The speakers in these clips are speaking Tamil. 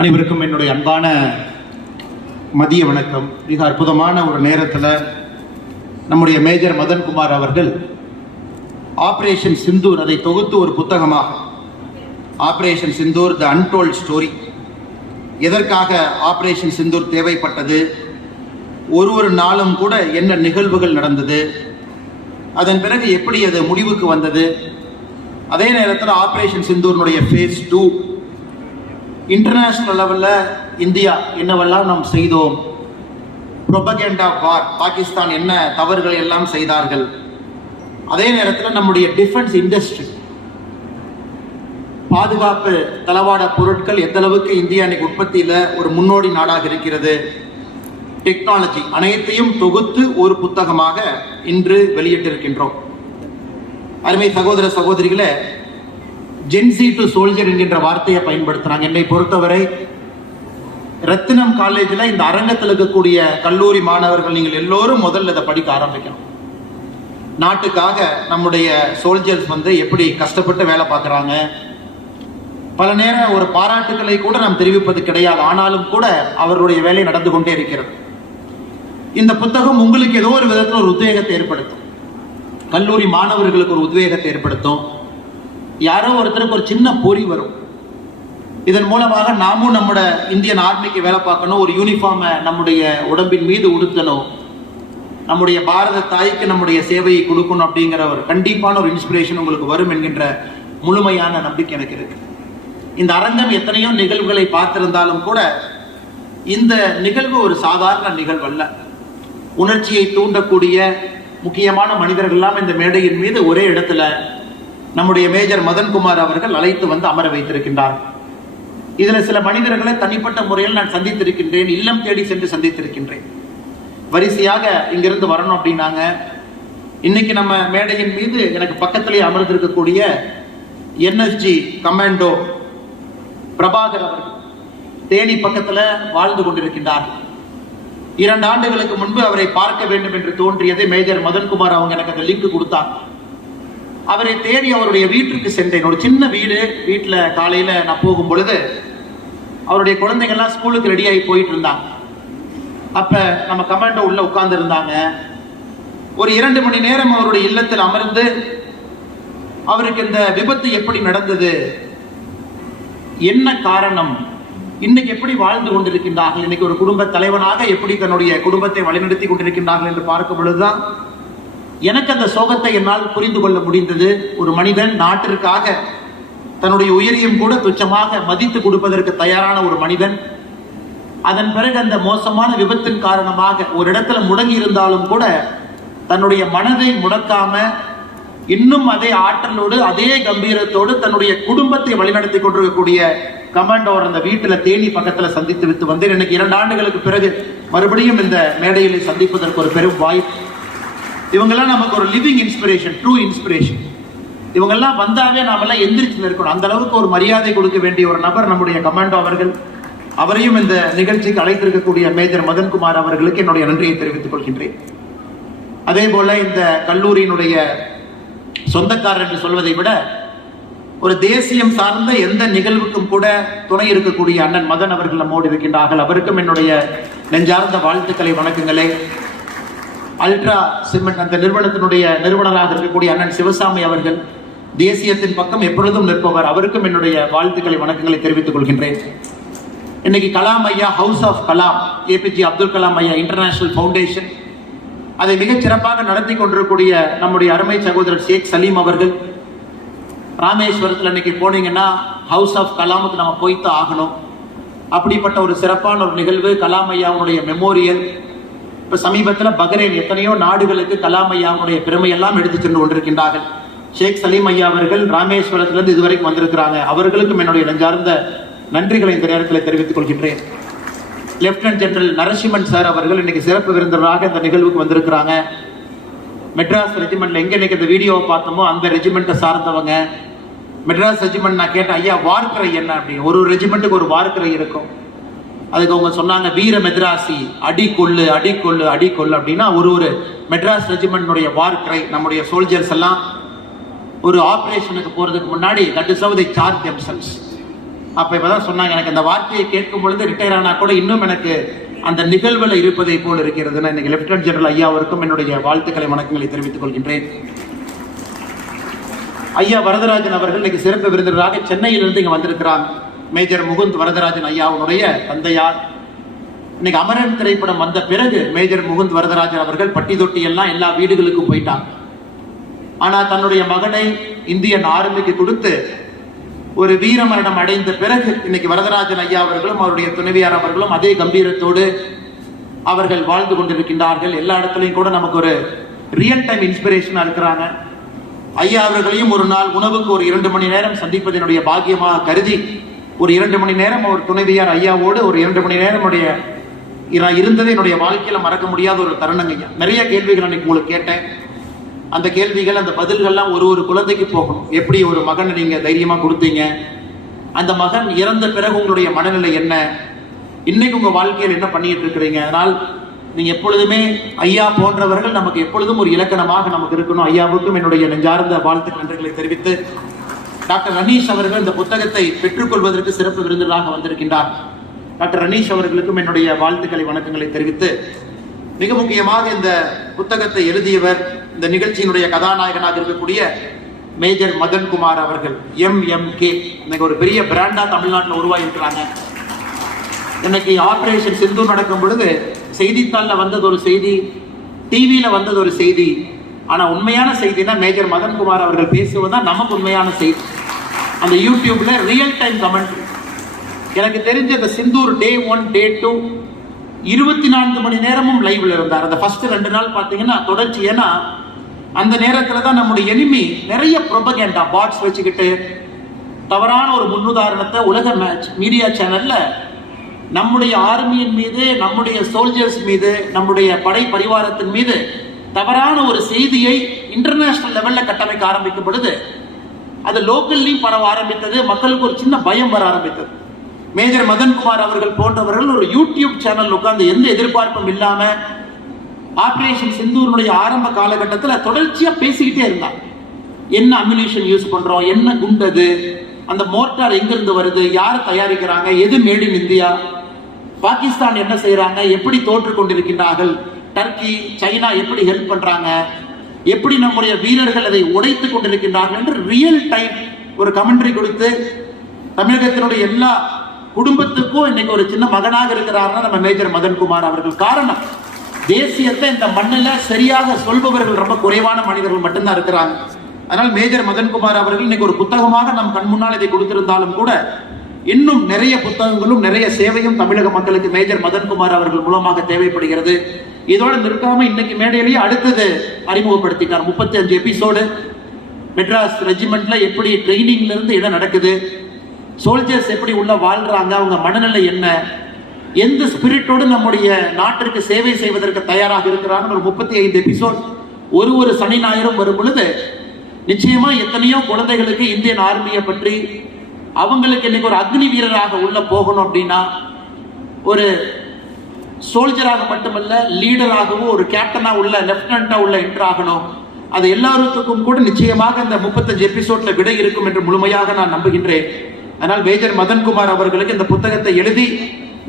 அனைவருக்கும் என்னுடைய அன்பான மதிய வணக்கம். மிக அற்புதமான ஒரு நேரத்தில் நம்முடைய மேஜர் மதன்குமார் அவர்கள் ஆபரேஷன் சிந்தூர் அதை தொகுத்து ஒரு புத்தகமாக, ஆபரேஷன் சிந்தூர் த அன்டோல்ட் ஸ்டோரி, எதற்காக ஆபரேஷன் சிந்தூர் தேவைப்பட்டது, ஒரு நாளும் கூட என்ன நிகழ்வுகள் நடந்தது, அதன் பிறகு எப்படி அது முடிவுக்கு வந்தது, அதே நேரத்தில் ஆபரேஷன் சிந்தூர்னுடைய ஃபேஸ் 2 இன்டர்நேஷனல் லெவலில் இந்தியா என்னவெல்லாம் நாம் செய்தோம், ப்ரொபகேண்டா வார், பாகிஸ்தான் என்ன தவறுகள் எல்லாம் செய்தார்கள், அதே நேரத்தில் நம்முடைய டிஃபென்ஸ் இண்டஸ்ட்ரி, பாதுகாப்பு தளவாட பொருட்கள் எந்த அளவுக்கு இந்தியா இன்னைக்கு உற்பத்தியில் ஒரு முன்னோடி நாடாக இருக்கிறது, டெக்னாலஜி அனைத்தையும் தொகுத்து ஒரு புத்தகமாக இன்று வெளியிட்டிருக்கின்றோம். அருமை சகோதர சகோதரிகளை, ஜென்சி டு சோல்ஜர் என்கின்ற வார்த்தையை பயன்படுத்துறாங்க. என்னை பொறுத்தவரை ரத்தினம் காலேஜில் இந்த அரங்கத்தில் இருக்கக்கூடிய கல்லூரி மாணவர்கள் நீங்கள் எல்லோரும் முதல்ல இதை படிக்க ஆரம்பிக்கணும். நாட்டுக்காக நம்முடைய சோல்ஜர்ஸ் எப்படி கஷ்டப்பட்டு வேலை பார்க்குறாங்க. பல நேரம் ஒரு பாராட்டுக்களை கூட நாம் தெரிவிப்பது கிடையாது, ஆனாலும் கூட அவர்களுடைய வேலை நடந்து கொண்டே இருக்கிறது. இந்த புத்தகம் உங்களுக்கு ஏதோ ஒரு விதத்தில் ஒரு உத்வேகத்தை ஏற்படுத்தும், கல்லூரி மாணவர்களுக்கு ஒரு உத்வேகத்தை ஏற்படுத்தும். யாரோ ஒருத்தருக்கு ஒரு சின்ன பொறி வரும், இதன் மூலமாக நாமும் நம்முடைய இந்தியன் ஆர்மிக்கு வேலை பார்க்கணும், ஒரு யூனிஃபார்மை நம்முடைய உடம்பின் மீது உடுத்தணும், நம்முடைய பாரத தாய்க்கு நம்முடைய சேவையை கொடுக்கணும் அப்படிங்கிற ஒரு கண்டிப்பான ஒரு இன்ஸ்பிரேஷன் உங்களுக்கு வரும் என்கின்ற முழுமையான நம்பிக்கை எனக்கு இருக்கு. இந்த அரங்கம் எத்தனையோ நிகழ்வுகளை பார்த்திருந்தாலும் கூட இந்த நிகழ்வு ஒரு சாதாரண நிகழ்வு அல்ல. உணர்ச்சியை தூண்டக்கூடிய முக்கியமான மனிதர்கள் எல்லாம் இந்த மேடையின் மீது ஒரே இடத்துல நம்முடைய மேஜர் மதன்குமார் அவர்கள் அழைத்து வந்து அமர வைத்திருக்கின்றார். இதுல சில மனிதர்களை தனிப்பட்ட முறையில் நான் சந்தித்திருக்கின்றேன், இல்லம் தேடி சென்று சந்தித்திருக்கின்றேன். வரிசையாக இங்கிருந்து வரணும் அப்படின்னாங்க. இன்னைக்கு நம்ம மேடையின் மீது எனக்கு பக்கத்திலேயே அமர்ந்திருக்கக்கூடிய என்எஸ்ஜி கமாண்டோ பிரபாகர் அவர்கள் தேனி பக்கத்துல வாழ்ந்து கொண்டிருக்கின்றார். 2 ஆண்டுகளுக்கு முன்பு அவரை பார்க்க வேண்டும் என்று தோன்றியதை மேஜர் மதன்குமார் அவங்க எனக்கு அந்த லிங்க் கொடுத்தார். அவரை தேடி அவருடைய வீட்டிற்கு சென்றேன். ஒரு சின்ன வீடு, வீட்டில் காலையில் நான் போகும் பொழுது அவருடைய குழந்தைங்கள்லாம் ஸ்கூலுக்கு ரெடியாகி போயிட்டு இருந்தாங்க. அப்போ நம்ம கமாண்டோ உள்ள உட்கார்ந்து இருந்தாங்க. ஒரு 2 மணி நேரம் அவருடைய இல்லத்தில் அமர்ந்து அவருக்கு இந்த விபத்து எப்படி நடந்தது, என்ன காரணம், இன்னைக்கு எப்படி வாழ்ந்து கொண்டிருக்கின்றார்கள், இன்னைக்கு ஒரு குடும்ப தலைவனாக எப்படி தன்னுடைய குடும்பத்தை வழிநடத்தி கொண்டிருக்கின்றார்கள் என்று பார்க்கும் பொழுதுதான் எனக்கு அந்த சோகத்தை என்னால் புரிந்து கொள்ள முடிந்தது. ஒரு மனிதன் நாட்டிற்காக தன்னுடைய உயிரையும் கூட துச்சமாக மதித்து கொடுப்பதற்கு தயாரான ஒரு மனிதன், அதன் பிறகு அந்த மோசமான விபத்தின் காரணமாக ஒரு இடத்துல முடங்கி இருந்தாலும் கூட தன்னுடைய மனதை முடக்காம இன்னும் அதே ஆற்றலோடு அதே கம்பீரத்தோடு தன்னுடைய குடும்பத்தை வழிநடத்தி கொண்டிருக்கக்கூடிய கமாண்டோர் அந்த வீட்டில் தேனி பக்கத்தில் சந்தித்து விட்டு வந்தேன். எனக்கு 2 ஆண்டுகளுக்கு பிறகு மறுபடியும் இந்த மேடையில் சந்திப்பதற்கு ஒரு பெரும் வாய்ப்பு. இவங்கெல்லாம் நமக்கு ஒரு லிவிங் இன்ஸ்பிரேஷன், ட்ரூ இன்ஸ்பிரேஷன். இவங்கெல்லாம் வந்தாவே நாமெல்லாம் எந்திரிச்சு இருக்கணும். அந்த அளவுக்கு ஒரு மரியாதை கொடுக்க வேண்டிய ஒரு நபர் நம்முடைய கமாண்டோ அவர்கள். அவரையும் இந்த நிகழ்ச்சிக்கு அழைத்திருக்கக்கூடிய மேஜர் மதன்குமார் அவர்களுக்கு என்னுடைய நன்றியை தெரிவித்துக் கொள்கின்றேன். அதே போல இந்த கல்லூரியினுடைய சொந்தக்காரர் என்று சொல்வதை விட ஒரு தேசியம் சார்ந்த எந்த நிகழ்வுக்கும் கூட துணை இருக்கக்கூடிய அண்ணன் மதன் அவர்கள் நம்மோடு இருக்கின்றார்கள். அவருக்கும் என்னுடைய நெஞ்சார்ந்த வாழ்த்துக்களை, வணக்கங்களே. அல்ட்ரா சிமெண்ட் அந்த நிறுவனத்தினுடைய நிறுவனராக இருக்கக்கூடிய அண்ணன் சிவசாமி அவர்கள் தேசியத்தின் பக்கம் எப்பொழுதும் நிற்பவர், அவருக்கும் என்னுடைய வாழ்த்துக்களை, வணக்கங்களை தெரிவித்துக் கொள்கின்றேன். இன்னைக்கு கலாம் ஐயா house of Kalam, APJ Abdul Kalam ஐயா இன்டர்நேஷனல் ஃபவுண்டேஷன், அதை மிகச் சிறப்பாக நடத்தி கொண்டிருக்கக்கூடிய நம்முடைய அருமை சகோதரர் ஷேக் சலீம் அவர்கள். ராமேஸ்வரத்தில் இன்னைக்கு போனீங்கன்னா ஹவுஸ் ஆஃப் கலாமுக்கு நம்ம போய்த்து ஆகணும். அப்படிப்பட்ட ஒரு சிறப்பான ஒரு நிகழ்வு கலாம் ஐயாவுடைய மெமோரியல். இப்போ சமீபத்தில் பஹ்ரைன் எத்தனையோ நாடுகளுக்கு கலாம் ஐயாவுடைய பெருமையெல்லாம் எடுத்து சென்று கொண்டிருக்கின்றார்கள். ஷேக் சலீம் ஐயா அவர்கள் ராமேஸ்வரத்திலிருந்து இதுவரைக்கும் வந்திருக்கிறாங்க. அவர்களுக்கும் என்னுடைய நெஞ்சார்ந்த நன்றிகளை இந்த நேரத்தில் தெரிவித்துக் கொள்கின்றேன். லெப்டினன்ட் ஜெனரல் நரசிம்மன் சார் அவர்கள் இன்னைக்கு சிறப்பு விருந்தினராக இந்த நிகழ்வுக்கு வந்திருக்கிறாங்க. மெட்ராஸ் ரெஜிமெண்ட்ல எங்க இன்னைக்கு இந்த வீடியோவை பார்த்தோமோ அந்த ரெஜிமெண்ட்டை சார்ந்தவங்க. மெட்ராஸ் ரெஜிமெண்ட் நான் கேட்டேன், ஐயா வார்க்கரை என்ன அப்படின்னு. ஒரு ரெஜிமெண்ட்டுக்கு ஒரு வார்க்கரை இருக்கும். அதுக்கு அவங்க சொன்னாங்க, வீர மெட்ராசி அடி கொள்ளு அடி கொள்ளு அடி கொள்ளு அப்படின்னா ஒரு மெட்ராஸ் ரெஜிமெண்ட்னுடைய வார்க்கரை. நம்முடைய சோல்ஜர்ஸ் எல்லாம் ஒரு ஆபரேஷனுக்கு போறதுக்கு முன்னாடி that is how they charge themselves. அப்ப இப்பதான் சொன்னாங்க, எனக்கு அந்த வார்த்தையை கேட்கும் பொழுது ரிட்டையர் ஆனா கூட இன்னும் எனக்கு அந்த நிகழ்வுல இருப்பதை போல் இருக்கிறதுன்னு இன்னைக்கு லெப்டினன்ட் ஜெனரல் ஐயாவிற்கும் என்னுடைய வாழ்த்துக்களை வணக்கங்களை தெரிவித்துக் கொள்கின்றேன். ஐயா வரதராஜன் அவர்கள் இன்னைக்கு சிறப்பு விருந்தினராக சென்னையிலிருந்து இங்க வந்திருக்கிறாங்க. மேஜர் முகுந்த் வரதராஜன் ஐயாவுடைய தந்தையார். இன்னைக்கு அமரன் திரைப்படம் வந்த பிறகு மேஜர் முகுந்த் வரதராஜன் அவர்கள் பட்டி தொட்டி எல்லாம் எல்லா வீடுகளுக்கும் போயிட்டாங்க. ஆனா தன்னுடைய மகனை இந்தியன் ஆர்மிக்கு கொடுத்து ஒரு வீரமரணம் அடைந்த பிறகு இன்னைக்கு வரதராஜன் ஐயா அவர்களும் அவருடைய துணைவியார் அவர்களும் அதே கம்பீரத்தோடு அவர்கள் வாழ்ந்து கொண்டிருக்கின்றார்கள். எல்லா இடத்துலையும் கூட நமக்கு ஒரு ரியல் டைம் இன்ஸ்பிரேஷனா இருக்கிறாங்க. ஐயா அவர்களையும் ஒரு நாள் உணவுக்கு ஒரு 2 மணி நேரம் சந்திப்பதனுடைய பாக்கியமாக கருதி ஒரு 2 மணி நேரம் ஒரு துணைவியார் ஐயாவோடு ஒரு 2 மணி நேரம் இருந்தது என்னுடைய வாழ்க்கையில மறக்க முடியாத ஒரு தருணங்க. நிறைய கேள்விகள் அன்னைக்கு உங்களுக்கு கேட்டேன். அந்த கேள்விகள் அந்த பதில்கள்லாம் ஒரு குழந்தைக்கு போகணும். எப்படி ஒரு மகனை நீங்க தைரியமா கொடுத்தீங்க, அந்த மகன் இறந்த பிறகு உங்களுடைய மனநிலை என்ன, இன்னைக்கு உங்க வாழ்க்கையில் என்ன பண்ணிட்டு இருக்கிறீங்க. அதனால் நீங்க எப்பொழுதுமே ஐயா போன்றவர்கள் நமக்கு எப்பொழுதும் ஒரு இலக்கணமாக நமக்கு இருக்கணும். ஐயாவுக்கும் என்னுடைய நெஞ்சார்ந்த வாழ்த்து நன்றிகளை தெரிவித்து, டாக்டர் ரனீஷ் அவர்கள் இந்த புத்தகத்தை பெற்றுக்கொள்வதற்கு சிறப்பு விருந்தினராக வந்திருக்கின்றார். டாக்டர் ரனீஷ் அவர்களுக்கும் என்னுடைய வாழ்த்துக்களை வணக்கங்களை தெரிவித்து, மிக முக்கியமாக இந்த புத்தகத்தை எழுதியவர் இந்த நிகழ்ச்சியினுடைய கதாநாயகனாக இருக்கக்கூடிய மேஜர் மதன்குமார் அவர்கள், MMK. இன்னைக்கு ஒரு பெரிய பிராண்டா தமிழ்நாட்டில் உருவாகி இருக்கிறாங்க. இன்னைக்கு ஆபரேஷன் சிந்து நடக்கும் பொழுது செய்தித்தாளில் வந்தது ஒரு செய்தி, டிவியில வந்தது ஒரு செய்தி. ஆனா உண்மையான செய்தினா மேஜர் மதன்குமார் அவர்கள் பேசுவதுதான் நமக்கு உண்மையான செய்தி. அந்த யூடியூப்ல ரியல் டைம் கமெண்ட். எனக்கு தெரிஞ்ச அந்த சிந்தூர் டே 1 டே 2 24 மணி நேரமும் லைவ்ல இருந்தார். அந்த ஃபர்ஸ்ட் 2 நாள் பாத்தீங்கன்னா தொடர்ச்சி. ஏன்னா அந்த நேரத்துல தான் நம்முடைய எனிமி நிறைய ப்ரொபகேண்டா பாட்ஸ் வச்சுக்கிட்டு தவறான ஒரு முன்னுதாரணத்தை உலக மீடியா சேனல்ல நம்முடைய ஆர்மியின் மீது, நம்முடைய சோல்ஜர்ஸ் மீது, நம்முடைய படை பரிவாரத்தின் மீது தவறான ஒரு செய்தியை இன்டர்நேஷனல் லெவல்ல கட்டமைக்க ஆரம்பிக்கும் பொழுது அது லோக்கல்லையும் பரவ ஆரம்பித்தது. மக்களுக்கு ஒரு சின்ன பயம் வர ஆரம்பித்தது. மேஜர் மதன்குமார் அவர்கள் போன்றவர்கள் ஒரு யூடியூப் சேனல் உட்கார்ந்து எந்த எதிர்பார்ப்பும் இல்லாம ஆபரேஷன் சிந்தூருடைய ஆரம்ப காலகட்டத்தில் தொடர்ச்சியா பேசிக்கிட்டே இருந்தாங்க. என்ன அம்யூனிஷன் யூஸ் பண்றோம், என்ன குண்டது, அந்த மோர்டார் எங்கிருந்து வருது, யார் தயாரிக்கிறாங்க, எது மேட் இன் இந்தியா, பாகிஸ்தான் என்ன செய்யறாங்க, எப்படி தோற்று கொண்டிருக்கின்றார்கள், டர்க்கி சைனா எப்படி ஹெல்ப் பண்றாங்க, எப்படி நம்முடைய வீரர்கள் அதை உடைத்துக் கொண்டிருக்கின்றார்கள் என்று ரியல் டைம் ஒரு கமெண்ட்ரி கொடுத்து தமிழகத்தினுடைய எல்லா குடும்பத்துக்கும் இன்னைக்கு ஒரு சின்ன மகனாக இருக்கிறாருன்னா நம்ம மேஜர் மதன்குமார் அவர்கள். காரணம், தேசியத்தை இந்த மண்ணில் சரியாக சொல்பவர்கள் ரொம்ப குறைவான மனிதர்கள் மட்டும்தான் இருக்கிறாங்க. அதனால் மேஜர் மதன்குமார் அவர்கள் இன்னைக்கு ஒரு புத்தகமாக நம் கண் முன்னால் இதை கொடுத்திருந்தாலும் கூட இன்னும் நிறைய புத்தகங்களும் நிறைய சேவையும் தமிழக மக்களுக்கு மேஜர் மதன்குமார் அவர்கள் மூலமாக தேவைப்படுகிறது. இதோட நிற்காம இன்னைக்கு மேடையிலேயே அடுத்தது அறிமுகப்படுத்தினார். 35 எபிசோடு மெட்ராஸ் ரெஜிமெண்ட்ல எப்படி ட்ரைனிங்ல இருந்து என்ன நடக்குது, சோல்ஜர்ஸ் எப்படி உள்ள வாழ்றாங்க, அவங்க மனநிலை என்ன, எந்த ஸ்பிரிட்டோடு நம்முடைய நாட்டிற்கு சேவை செய்வதற்கு தயாராக இருக்கிறாங்க. ஒரு 35 எபிசோட் ஒரு சனி ஞாயிறும் வரும் பொழுது நிச்சயமா எத்தனையோ குழந்தைகளுக்கு இந்தியன் ஆர்மியை பற்றி, அவங்களுக்கு இன்னைக்கு ஒரு அக்னி வீரராக உள்ள போகணும் அப்படின்னா, ஒரு சோல்ஜராக மட்டுமல்ல லீடராகவும் ஒரு கேப்டனா உள்ள லெப்டினண்டா உள்ள என்டர் ஆகணும். அது எல்லாருக்கும் கூட நிச்சயமாக இந்த 35 எபிசோட்ல விடை இருக்கும் என்று முழுமையாக நான் நம்புகின்றேன். அதனால் மேஜர் மதன்குமார் அவர்களுக்கு இந்த புத்தகத்தை எழுதி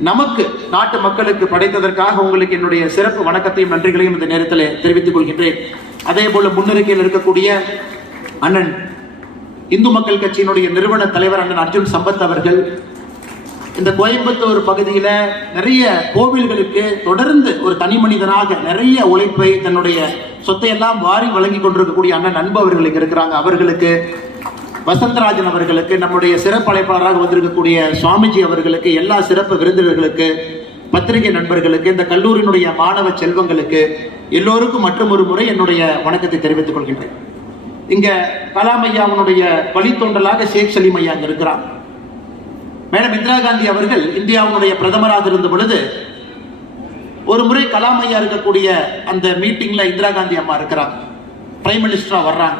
நமக்கு நாட்டு மக்களுக்கு படைத்ததற்காக உங்களுக்கு என்னுடைய சிறப்பு வணக்கத்தையும் நன்றிகளையும் இந்த நேரத்தில் தெரிவித்துக் கொள்கின்றேன். அதே போல முன்னிருக்கையில் இருக்கக்கூடிய அண்ணன் இந்து மக்கள் கட்சியினுடைய நிறுவன தலைவர் அண்ணன் அர்ஜுன் சம்பத் அவர்கள் இந்த கோயம்புத்தூர் பகுதியில நிறைய கோவில்களுக்கு தொடர்ந்து ஒரு தனி மனிதனாக நிறைய உழைப்பை தன்னுடைய சொத்தையெல்லாம் வாரி வழங்கி கொண்டிருக்கக்கூடிய அண்ணன் அன்பு அவர்களுக்கு இருக்கிறாங்க. அவர்களுக்கு, வசந்தராஜன் அவர்களுக்கு, நம்முடைய சிறப்பு அழைப்பாளராக வந்திருக்கக்கூடிய சுவாமிஜி அவர்களுக்கு, எல்லா சிறப்பு விருந்தினர்களுக்கு, பத்திரிகை நண்பர்களுக்கு, இந்த கல்லூரியினுடைய மாணவ செல்வங்களுக்கு எல்லோருக்கும் மற்றும் ஒரு முறை என்னுடைய வணக்கத்தை தெரிவித்துக் கொள்கின்றேன். இங்க கலாம் ஐயாவுடைய வழித்தோன்றலாக ஷேக் சலீம் ஐயா அங்க இருக்கிறார். மேடம் இந்திரா காந்தி அவர்கள் இந்தியாவுடைய பிரதமராக இருந்த பொழுது ஒரு முறை கலாம் ஐயா இருக்கக்கூடிய அந்த மீட்டிங்ல இந்திரா காந்தி அம்மா இருக்கிறாங்க, பிரைம் மினிஸ்டரா வர்றாங்க.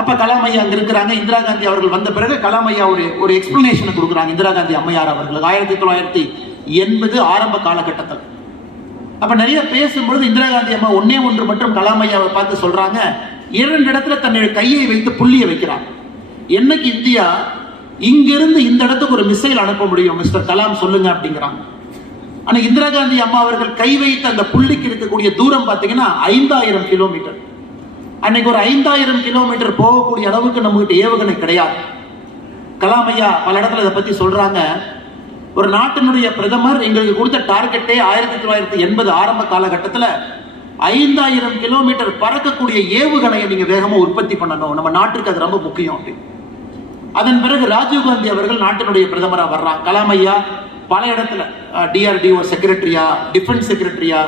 அப்ப கலாம் ஐயா அங்க இருக்கிறாங்க. இந்திரா காந்தி அவர்கள் வந்த பிறகு கலாம் ஐயா ஒரு எக்ஸ்பிளனேஷன் கொடுக்குறாங்க இந்திரா காந்தி அம்மையார் அவர்களுக்கு 1980 ஆரம்ப காலகட்டத்தில். அப்ப நிறைய பேசும்பொழுது இந்திரா காந்தி அம்மா ஒன்று மட்டும் கலாம் ஐயாவை பார்த்து சொல்றாங்க, 2 இடத்துல தன்னுடைய கையை வைத்து புள்ளியை வைக்கிறாங்க. என்னைக்கு இந்தியா இங்கிருந்து இந்த இடத்துக்கு ஒரு மிசைல் அனுப்ப முடியும் மிஸ்டர் கலாம் சொல்லுங்க அப்படிங்கிறாங்க. ஆனா இந்திரா காந்தி அம்மா அவர்கள் கை வைத்த அந்த புள்ளிக்கு இருக்கக்கூடிய தூரம் பாத்தீங்கன்னா 5000 கிலோமீட்டர். அன்னைக்கு ஒரு 5000 கிலோமீட்டர் போகக்கூடிய அளவுக்கு நம்ம கிட்ட ஏவுகணை கிடையாது. கலாம் ஐயா பல இடத்துல இதை பத்தி சொல்றாங்க. ஒரு நாட்டினுடைய பிரதமர் எங்களுக்கு கொடுத்த டார்கெட்டே 1980 ஆரம்ப காலகட்டத்தில் 5000 கிலோமீட்டர் பறக்கக்கூடிய ஏவுகணையை நீங்க வேகமா உற்பத்தி பண்ணணும், நம்ம நாட்டுக்கு அது ரொம்ப முக்கியம் அப்படின்னு. அதன் பிறகு ராஜீவ்காந்தி அவர்கள் நாட்டினுடைய பிரதமரா வர்றாங்க. கலாம் ஐயா பல இடத்துல DRDO செக்ரட்டரியா, டிஃபென்ஸ் செக்ரட்டரியா,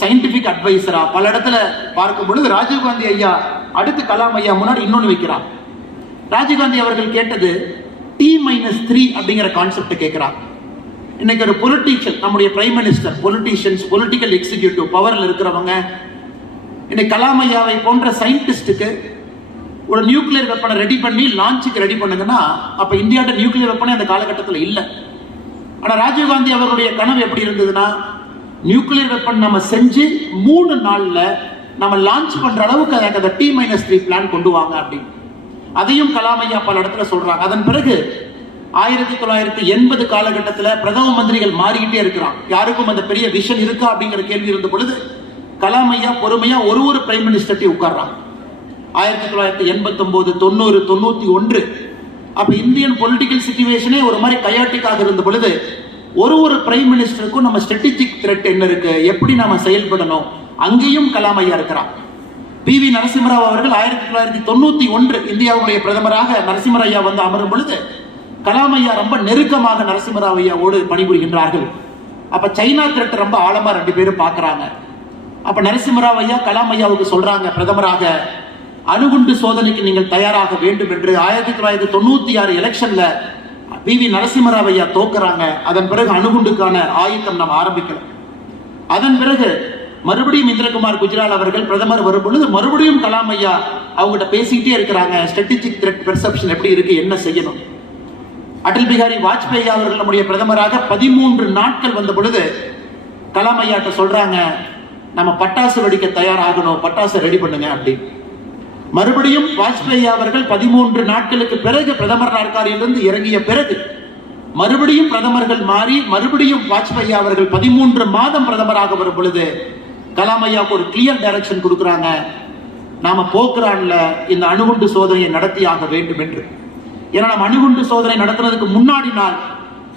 சயின்டிபிக் அட்வைசரா பல இடத்துல பார்க்கும் பொழுது ராஜீவ்காந்தி ஐயா அடுத்து கலாம் ஐயா முன்னாடி இன்னொன்னு வைக்கிறார். ராஜீவ்காந்தி அவர்கள் கேட்டது T-3 அப்படிங்கிற கான்செப்ட் கேட்கிறார். இன்னைக்கு ஒரு பொலிட்டீஷியன், நம்முடைய prime minister, politicians, political executive பவர்ல இருக்கிறவங்க இன்னைக்கு கலாம் ஐயாவை போன்ற சயின்டிஸ்டுக்கு ஒரு நியூக்ளியர் வெப்பனை ரெடி பண்ணி லான்ச்சுக்கு ரெடி பண்ணுங்கன்னா அப்ப இந்தியாட்ட நியூக்ளியர் வெப்பனே அந்த காலகட்டத்தில் இல்லை. ஆனா ராஜீவ்காந்தி அவருடைய கனவு எப்படி இருந்ததுன்னா, நியூக்ளியர் வெப்பன் நம்ம செஞ்சு 3 நாள்ல நம்ம லான்ச் பண்ற அளவுக்கு அந்த T-3 பிளான் கொண்டு வாங்க அப்படின்னு. அதையும் கலாம் ஐயா பல இடத்துல சொல்றாங்க. அதன் பிறகு 1980 காலகட்டத்தில் பிரதம மந்திரிகள் மாறிக்கிட்டே இருக்கிறாங்க. யாருக்கும் அந்த பெரிய விஷன் இருக்கா அப்படிங்கிற கேள்வி இருந்த பொழுது கலாம் ஐயா பொறுமையா ஒரு பிரைம் மினிஸ்டர்ட்டி உட்கார்றாங்க. 1989, 90, 91 அப்ப இந்தியன் பொலிட்டிக்கல் சிச்சுவேஷனே ஒரு மாதிரி கயாட்டிக்காக இருந்த பொழுது ஒரு பிரைம் மினிஸ்டருக்கும் நம்ம ஸ்ட்ராட்டஜிக் த்ரெட் என்ன இருக்கு, எப்படி நாம செயல்படணும், அங்கேயும் கலாம் ஐயா இருக்கிறார். PV நரசிம்மராவ் அவர்கள் 1991 இந்தியாவுடைய பிரதமராக நரசிம்மர் ஐயா வந்து அமரும் பொழுது கலாம் ஐயா ரொம்ப நெருக்கமாக நரசிம்மராவ் ஐயாவோடு பணிபுரிகின்றார்கள். அப்ப சைனா த்ரெட் ரொம்ப ஆழமா 2 பேரும் பார்க்கறாங்க. அப்ப நரசிம்மராவ் ஐயா கலாம் ஐயாவுக்கு சொல்றாங்க, பிரதமராக அணுகுண்டு சோதனைக்கு நீங்கள் தயாராக வேண்டும் என்று. 1996 எலெக்ஷன்ல PV நரசிம்மராவ் ஐயா தோக்குறாங்க. அதன் பிறகு அணுகுண்டுக்கான ஆயுத்தம் நாம் ஆரம்பிக்கலாம். அதன் பிறகு மறுபடியும் இந்திரகுமார் குஜ்ரால் அவர்கள் பிரதமர் வரும் பொழுது மறுபடியும் கலாம் ஐயா அவங்ககிட்ட பேசிக்கிட்டே இருக்கிறாங்க. ஸ்ட்ராட்டஜிக் த்ரெட் பெர்செப்ஷன் எப்படி இருக்கு, என்ன செய்யணும். அடல் பிகாரி வாஜ்பேயி அவர்கள் நம்முடைய பிரதமராக 13 நாட்கள் வந்த பொழுது கலாம் ஐயாட்ட சொல்றாங்க, நம்ம பட்டாசு வெடிக்க தயாராகணும், பட்டாசு ரெடி பண்ணுங்க அப்படின்னு. மறுபடியும் வாஜ்பேயி அவர்கள் 13 நாட்களுக்கு பிறகு பிரதமர் நாற்காலியிலிருந்து இறங்கிய பிறகு மறுபடியும் பிரதமர்கள் மாறி மறுபடியும் வாஜ்பேயி அவர்கள் 13 மாதம் பிரதமராக வரும் பொழுது கலாம் ஐயாவுக்கு ஒரு கிளியர் டைரக்ஷன் கொடுக்குறாங்க, நாம போக்ரான்ல இந்த அணுகுண்டு சோதனையை நடத்தியாக வேண்டும் என்று. ஏன்னா நம்ம அணுகுண்டு சோதனை நடத்துறதுக்கு முன்னாடி நாள்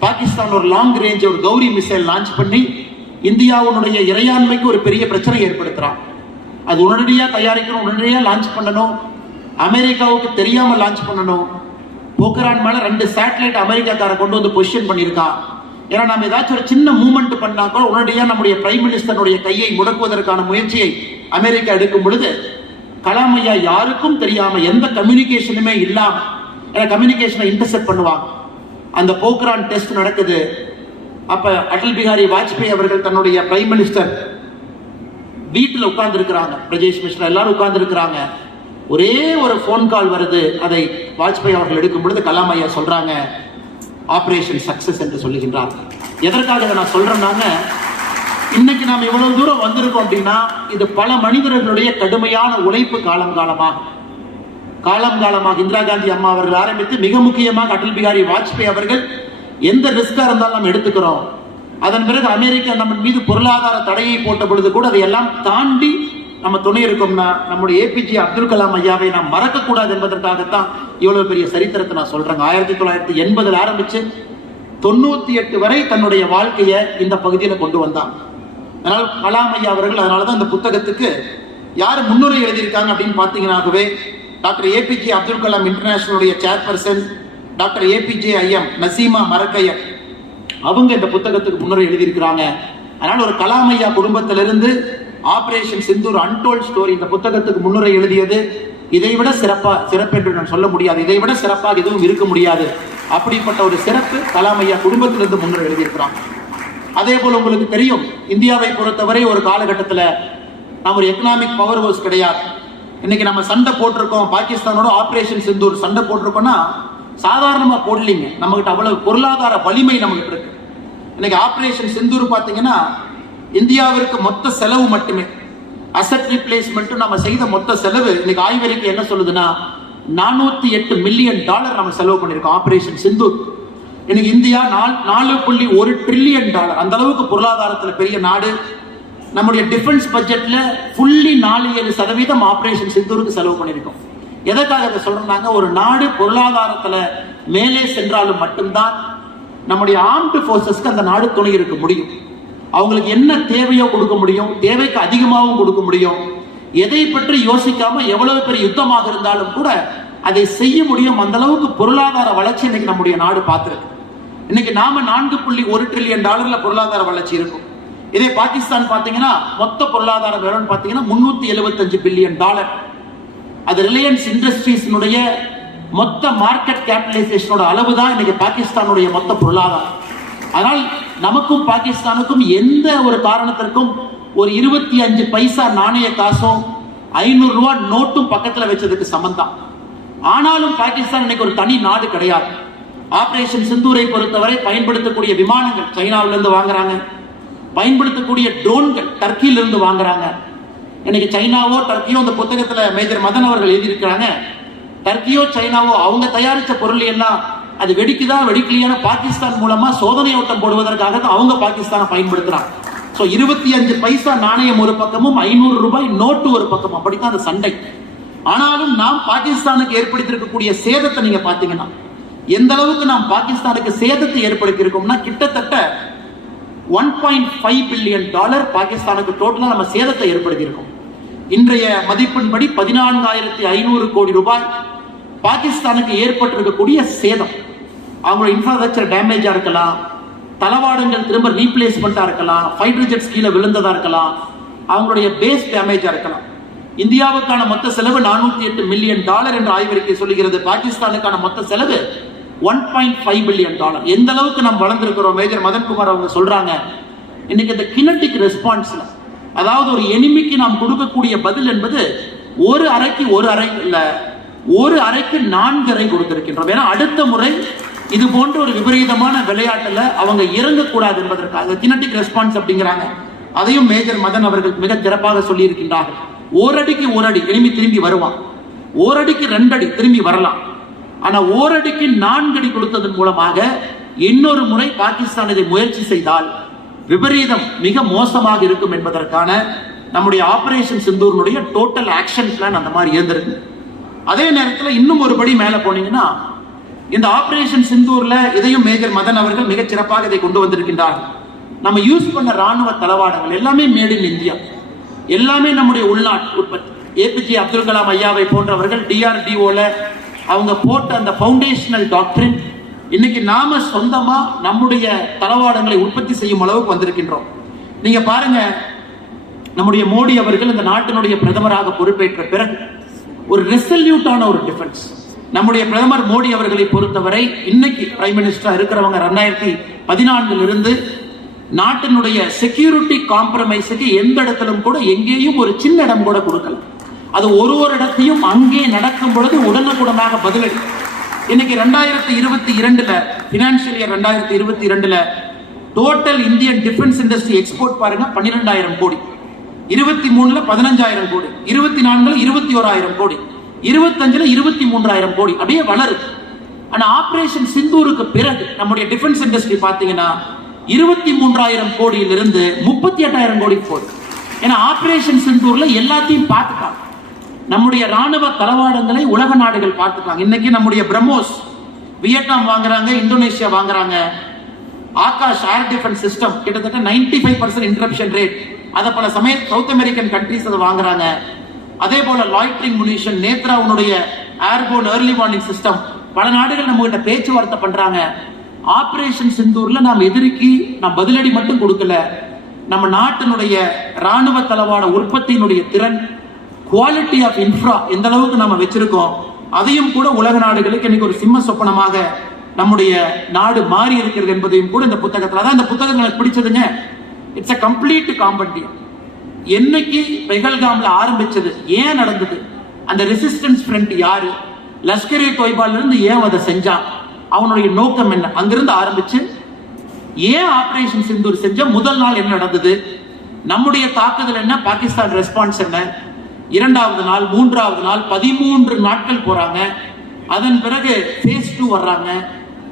பாகிஸ்தான் ஒரு லாங் ரேஞ்ச் ஒரு கௌரி மிசைல் லான்ச் பண்ணி இந்தியாவுடைய இறையாண்மைக்கு ஒரு பெரிய பிரச்சனை ஏற்படுத்துறான். அது உடனடியா தயாரிக்கணும், உடனடியா லான்ச் பண்ணணும், அமெரிக்காவுக்கு தெரியாம லான்ச் பண்ணணும். போக்ரான் மேல 2 சேட்டலைட் அமெரிக்காக்கார கொண்டு வந்து பொசிஷன் பண்ணியிருக்கான். ஏன்னா நம்ம ஏதாச்சும் ஒரு சின்ன மூவ்மெண்ட் பண்ணாக்கோ உடனடியா நம்முடைய பிரைம் மினிஸ்டருடைய கையை முடக்குவதற்கான முயற்சியை அமெரிக்கா எடுக்கும் பொழுது கலாம் ஐயா யாருக்கும் தெரியாம எந்த கம்யூனிகேஷனுமே இல்லாம, ஏன்னா கம்யூனிகேஷனை இன்டர்செப்ட் பண்ணுவாங்க. அந்த போக்ரான் டெஸ்ட் நடக்குது. அப்ப அடல் பிகாரி வாஜ்பேயி அவர்கள் தன்னுடைய பிரைம் மினிஸ்டர் வீட்டில் உட்கார்ந்து இருக்கிறாங்க, பிரஜேஷ் மிஸ்ரா எல்லாரும் உட்கார்ந்து இருக்கிறாங்க. ஒரே ஒரு போன் கால் வருது. அதை வாஜ்பேயி அவர்கள் எடுக்கும் பொழுது கலாம் ஐயா சொல்றாங்க, ஆபரேஷன் சக்சஸ் என்று சொல்லுகின்றார். எதற்காக நான் சொல்றேன்னாங்க, இன்னைக்கு நாம் இவ்வளவு தூரம் வந்திருக்கோம் அப்படின்னா இது பல மனிதர்களுடைய கடுமையான உழைப்பு காலமாக இந்திரா காந்தி அம்மா அவர்கள் ஆரம்பித்து மிக முக்கியமாக அடல் பிகாரி வாஜ்பேயி அவர்கள் எந்த ரிஸ்கா இருந்தாலும் நம்ம எடுத்துக்கிறோம். அதன் பிறகு அமெரிக்கா நம்ம மீது பொருளாதார தடையை போட்ட பொழுது கூட அதையெல்லாம் தாண்டி நம்ம துணை இருக்கோம்னா நம்முடைய APJ அப்துல் கலாம் ஐயாவை நாம் மறக்க கூடாது என்பதற்காகத்தான் இவ்வளவு பெரிய சரித்திரத்தை நான் சொல்றேங்க. 1980 ஆரம்பிச்சு 98 வரை தன்னுடைய வாழ்க்கையை இந்த பகுதியில கொண்டு வந்தாங்க. அதனால் கலாம் ஐயா அவர்கள் அதனாலதான் இந்த புத்தகத்துக்கு யார் முன்னுரை எழுதியிருக்காங்க அப்படின்னு பாத்தீங்கன்னாகவே டாக்டர் APJ அப்துல் கலாம் இன்டர்நேஷனலுடைய chairperson doctor APJ IM Naseema Marakayar அவங்க இந்த புத்தகத்துக்கு முன்னுரை எழுதியிருக்கிறாங்க. அதனால ஒரு கலாம் ஐயா குடும்பத்திலிருந்து ஆபரேஷன் சிந்தூர் அன்டோல்ட் ஸ்டோரி இந்த புத்தகத்துக்கு முன்னுரை எழுதியது இதை விட சிறப்பு என்று நான் சொல்ல முடியாது. இதை விட சிறப்பாக எதுவும் இருக்க முடியாது. அப்படிப்பட்ட ஒரு சிறப்பு கலாம் ஐயா குடும்பத்திலிருந்து முன்னுரை எழுதியிருக்கிறாங்க. அதே போல உங்களுக்கு தெரியும், இந்தியாவை பொறுத்தவரை ஒரு காலகட்டத்தில் நாம் ஒரு எக்கனாமிக் பவர் ஹவுஸ் கிடையாது. இன்னைக்கு நம்ம சண்டை போட்டிருக்கோம், பாகிஸ்தானோட ஆபரேஷன் சிந்தூர் சண்டை போட்டிருக்கோம்னா சாதாரணமா போடலீங்க. நம்ம கிட்ட அவ்வளவு பொருளாதார வலிமை நம்ம கிட்ட இருக்கு. இன்னைக்கு ஆபரேஷன் சிந்தூர் பாத்தீங்கன்னா இந்தியாவிற்கு மொத்த செலவு மட்டுமே அசெட் ரீப்ளேஸ்மெண்ட் நம்ம செய்த மொத்த செலவு இன்னைக்கு ஆய்வறிக்கை என்ன சொல்லுதுன்னா $408 மில்லியன் நம்ம செலவு பண்ணிருக்கோம் ஆபரேஷன் சிந்தூர். இன்னைக்கு இந்தியா $4.1 ட்ரில்லியன், அந்த அளவுக்கு பொருளாதாரத்தில் பெரிய நாடு. நம்முடைய டிஃபென்ஸ் பட்ஜெட்ல ஃபுல்லி 4-7% ஆபரேஷன் சிந்தூருக்கு செலவு பண்ணிருக்கோம். எதற்காக அதை சொல்றாங்க? ஒரு நாடு பொருளாதாரத்துல மேலே சென்றாலும் மட்டும்தான் நம்முடைய ஆர்ம்டு போர்சஸ்க்கு அந்த நாடு துணை இருக்க முடியும். அவங்களுக்கு என்ன தேவையோ கொடுக்க முடியும், தேவைக்கு அதிகமாகவும் கொடுக்க முடியும். எதை பற்றி யோசிக்காம எவ்வளவு பெரிய யுத்தமாக இருந்தாலும் கூட அதை செய்ய முடியும். அந்த அளவுக்கு பொருளாதார வளர்ச்சி இன்னைக்கு நம்முடைய நாடு பார்த்திருக்கு. இன்னைக்கு நாம $4.1 ட்ரில்லியன் பொருளாதார வளர்ச்சி இருக்கும். இதே பாகிஸ்தான் பாத்தீங்கன்னா மொத்த பொருளாதாரம் வேணும்னு பாத்தீங்கன்னா $375 பில்லியன். அது ரிலையன்ஸ் இண்டஸ்ட்ரீஸ்னுடைய மொத்த மார்க்கெட் கேபிடலைசேஷனோட அளவு தான் இன்னைக்கு பாகிஸ்தானுடைய மொத்த பொருளாதாரம். ஆனால் நமக்கும் பாகிஸ்தானுக்கும் எந்த ஒரு காரணத்திற்கும் ஒரு 25 பைசா நாணய காசும் 500 ரூபாய் நோட்டும் பக்கத்துல வச்சதுக்கு சம்பந்தம். ஆனாலும் பாகிஸ்தான் இன்னைக்கு ஒரு தனி நாடு கிடையாது. ஆபரேஷன் சிந்தூரை பொறுத்தவரை பயன்படுத்தக்கூடிய விமானங்கள் சைனாவிலிருந்து வாங்குறாங்க, பயன்படுத்தக்கூடிய ட்ரோன்கள் டர்க்கியிலிருந்து வாங்குறாங்க. இன்னைக்கு சைனாவோ டர்க்கியோ அந்த புத்தகத்துல மேஜர் மதன் அவர்கள் எழுதியிருக்கிறாங்க, டர்க்கியோ சைனாவோ அவங்க தயாரிச்ச பொருள் எல்லாம் அது வெடிக்குதா வெடிக்கலையான பாகிஸ்தான் மூலமா சோதனை ஓட்டம் போடுவதற்காக தான் அவங்க பாகிஸ்தானை பயன்படுத்துறாங்க. 25 பைசா நாணயம் ஒரு பக்கமும் 500 ரூபாய் நோட்டு ஒரு பக்கமும், அப்படித்தான் அந்த சண்டை. ஆனாலும் நாம் பாகிஸ்தானுக்கு ஏற்படுத்தியிருக்கக்கூடிய சேதத்தை நீங்க பாத்தீங்கன்னா எந்த அளவுக்கு நாம் பாகிஸ்தானுக்கு சேதத்தை ஏற்படுத்தி இருக்கோம்னா கிட்டத்தட்ட $1.5 பில்லியன் பாகிஸ்தானுக்கு டோட்டலா நம்ம சேதத்தை ஏற்படுத்தி இருக்கோம். இன்றைய மதிப்பின்படி 14,500 கோடி ரூபாய் பாகிஸ்தானுக்கு ஏற்பட்டிருக்கக்கூடிய சேதம். அவங்களோட இன்ஃப்ராஸ்ட்ரக்சர் டேமேஜா இருக்கலாம், தளவாடங்கள் திரும்ப ரீப்ளேஸ்மெண்டா இருக்கலாம், ஃபைட்டர் ஜெட்ஸ் கீழே விழுந்ததா இருக்கலாம், அவங்களுடைய பேஸ் டேமேஜா இருக்கலாம். இந்தியாவுக்கான மொத்த செலவு $408 மில்லியன் என்று ஆய்வறிக்கை சொல்லுகிறது. பாகிஸ்தானுக்கான மொத்த செலவு $1.5 பில்லியன். எந்த அளவுக்கு நாம் வளர்ந்திருக்கிறோம் மேஜர் மதன்குமார் அவங்க சொல்றாங்க. இன்னைக்கு இந்த கினெட்டிக் ரெஸ்பான்ஸ்ல, அதாவது ஒரு எனிமிக்கு நாம் கொடுக்கக்கூடிய பதில் என்பது ஒரு அறைக்கு ஒரு அறை இல்ல, ஒரு அறைக்கு 4 அறை கொடுத்திருக்கின்றோம். ஏன்னா அடுத்த முறை இது போன்ற ஒரு விபரீதமான விளையாட்டுல அவங்க இறங்கக்கூடாது என்பதற்காக கினெட்டிக் ரெஸ்பான்ஸ் அப்படிங்கிறாங்க. அதையும் மேஜர் மதன் அவர்கள் மிக சிறப்பாக சொல்லி இருக்கின்றார்கள். ஓரடிக்கு ஒரு அடி எனிமி திரும்பி வருவான், ஓரடிக்கு 2 அடி திரும்பி வரலாம். ஆனா ஓரடிக்கு 4 அடி கொடுத்ததன் மூலமாக இன்னொரு முறை பாகிஸ்தான் இதை முயற்சி செய்தால் விபரீதம் மிக மோசமாக இருக்கும் என்பதற்கான நம்முடைய ஆபரேஷன் சிந்தூர்னுடைய டோட்டல் ஆக்ஷன் பிளான் அந்த மாதிரி இருந்திருக்கு. அதே நேரத்தில் இன்னும் ஒரு படி மேல போனீங்கன்னா இந்த ஆபரேஷன் சிந்தூர்ல இதையும் மேஜர் மதன் அவர்கள் மிகச் சிறப்பாக இதை கொண்டு வந்திருக்கின்றார்கள். நம்ம யூஸ் பண்ண ராணுவ தளவாடங்கள் எல்லாமே மேட் இன் இந்தியா, எல்லாமே நம்முடைய உள்நாட்டு உற்பத்தி. ஏபிஜே அப்துல் கலாம் ஐயாவை போன்றவர்கள் DRDOல அவங்க போட்ட அந்த பவுண்டேஷனல் டாக்டரின் இன்னைக்கு நாம சொந்தமா நம்முடைய தளவாடங்களை உற்பத்தி செய்யும் அளவுக்கு வந்திருக்கின்றோம். நீங்க பாருங்க, நம்முடைய மோடி அவர்கள் இந்த நாட்டினுடைய பிரதமராக பொறுப்பேற்ற பிறகு ஒரு ரெசல்யூட்டான ஒரு டிஃபென்ஸ். நம்முடைய பிரதமர் மோடி அவர்களை பொறுத்தவரை இன்னைக்கு பிரைம் மினிஸ்டரா இருக்கிறவங்க 2014 இருந்து நாட்டினுடைய செக்யூரிட்டி காம்ப்ரமைஸுக்கு எந்த இடத்திலும் கூட எங்கேயும் ஒரு சின்ன இடம் கூட கொடுக்கல. அது ஒரு இடத்தையும் அங்கே நடக்கும் பொழுது உடனுக்குடனாக பதிலடி. இன்னைக்கு 2022 financial year 2022 total Indian defence industry export பாருங்க 12,000 கோடி, 23 15,000 கோடி, 24 21,000 கோடி, 25 23,000 கோடி, அப்படியே வளருது. ஆனா ஆபரேஷன் சிந்தூருக்கு பிறகு நம்முடைய டிஃபென்ஸ் இண்டஸ்ட்ரி பாத்தீங்கன்னா 23,000 கோடியிலிருந்து 38,000 கோடிக்கு போகுது. ஏன்னா ஆபரேஷன் சிந்தூர்ல எல்லாத்தையும் பார்த்துட்டாங்க. நம்முடைய ராணுவ தளவாடங்களை உலக நாடுகள் பார்த்துட்டாங்க. இன்னைக்கு நம்முடைய பிரம்மோஸ் வியட்நாம் வாங்குறாங்க, இந்தோனேஷியா வாங்குறாங்க. ஆகாஷ் ஏர் டிஃபென்ஸ் சிஸ்டம் கிட்டத்தட்ட 95% இன்டரப்ஷன் ரேட், அதை பல சவுத் அமெரிக்கன் கண்ட்ரீஸ் அதை வாங்குறாங்க. அதே போல loitering முனிஷன், நேத்ராவுடைய airborne early warning system, பல நாடுகள் நம்ம கிட்ட பேச்சுவார்த்தை பண்றாங்க. ஆபரேஷன் சிந்தூர்ல நாம் எதிரிக்கு நாம் பதிலடி மட்டும் கொடுக்கல, நம்ம நாட்டினுடைய ராணுவ தளவாட உற்பத்தியினுடைய திறன், குவாலிட்டி ஆஃப் இன்ஃப்ரா எந்த அளவுக்கு நாம வச்சிருக்கோம், அதையும் கூட உலக நாடுகளுக்கு இன்னைக்கு ஒரு சிம்ம சொப்பனமாக நம்முடைய நாடு மாறி இருக்கிறது என்பதையும் கூட இந்த புத்தகத்துல தான். இந்த புத்தகம் எனக்கு பிடிச்சதுங்க, இட்ஸ் a கம்ப்ளீட் காம்படிஷன். என்னைக்கு பெஹல்காம்ல ஆரம்பிச்சது, ஏன் நடந்தது, அந்த ரெசிஸ்டன்ஸ் ஃப்ரண்ட் யாரு, லஷ்கர் இ தொய்பால இருந்து ஏன் அதை செஞ்சான், அவனுடைய நோக்கம் என்ன, அங்கிருந்து ஆரம்பிச்சு ஏன் ஆபரேஷன் சிந்தூர் செஞ்ச முதல் நாள் என்ன நடந்தது, நம்முடைய தாக்குதல் என்ன, பாகிஸ்தான் ரெஸ்பான்ஸ் என்ன, இரண்டாவது நாள், மூன்றாவது நாள் 13 நாட்கள் போறாங்க. அதன் பிறகு phase 2 வர்றாங்க.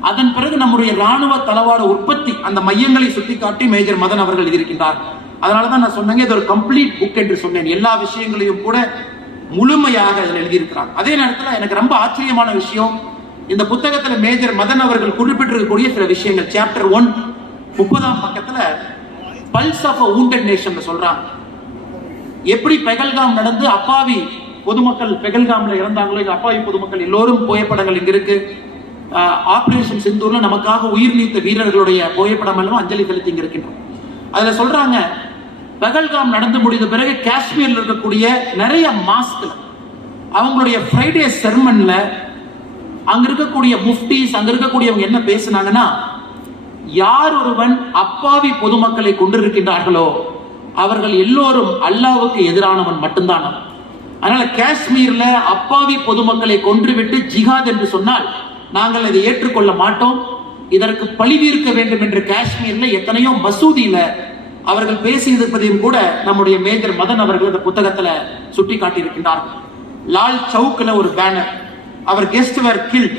அதன் பிறகு நம்முடைய ராணுவ தளவாட உற்பத்தி அந்த மையங்களை சுட்டிக்காட்டி மேஜர் மதன் அவர்கள் எழுதியிருக்கின்றார். அதனாலதான் நான் சொன்னேன், இது ஒரு கம்ப்ளீட் புக் என்று சொன்னேன். எல்லா விஷயங்களையும் கூட முழுமையாக அதில் எழுதியிருக்கிறார். அதே நேரத்தில் எனக்கு ரொம்ப ஆச்சரியமான விஷயம், இந்த புத்தகத்துல மேஜர் மதன் அவர்கள் குறிப்பிட்டிருக்கக்கூடிய சில விஷயங்கள். சாப்டர் 1 30ஆம் பக்கத்துல pulse of a wounded nation சொல்றாங்க. எப்படி பெகல்காம் நடந்து அப்பாவி பொதுமக்கள் பெகல்காம்ல இறந்தாங்களோ, அப்பாவி பொதுமக்கள் எல்லோரும் புகைப்படங்கள் இங்க இருக்கு. ஆபரேஷன் சிந்தூர்ல நமக்காக உயிர் நீத்த வீரர்களுடைய புகைப்படம் எல்லாம் அஞ்சலி செலுத்தி இங்க இருக்கின்றோம். அதுல சொல்றாங்க, பெகல்காம் நடந்து முடிந்த பிறகு காஷ்மீர்ல இருக்கக்கூடிய நிறைய மாஸ்க்ல அவங்களுடைய ஃப்ரைடே செர்மன்ல அங்க இருக்கக்கூடிய முஃப்டிஸ், அங்க இருக்கக்கூடியவங்க என்ன பேசினாங்கன்னா, யார் ஒருவன் அப்பாவி பொதுமக்களை கொண்டிருக்கின்றார்களோ அவர்கள் எல்லோரும் அல்லாஹ்வுக்கு எதிரானவன் மட்டும்தான். அதனால காஷ்மீர்ல அப்பாவி பொதுமக்களை கொன்றுவிட்டு ஜிஹாத் என்று சொன்னால் நாங்கள் அதை ஏற்றுக்கொள்ள மாட்டோம். இதற்கு பழி தீர்க்க வேண்டும் என்று காஷ்மீர்ல எத்தனையோ மசூதியில அவர்கள் பேசியிருப்பதையும் கூட நம்முடைய மேஜர் மதன் அவர்கள் இந்த புத்தகத்துல சுட்டி காட்டியிருக்கின்றார்கள். லால் சவுக்ல ஒரு பேனர், அவர் guest were killed,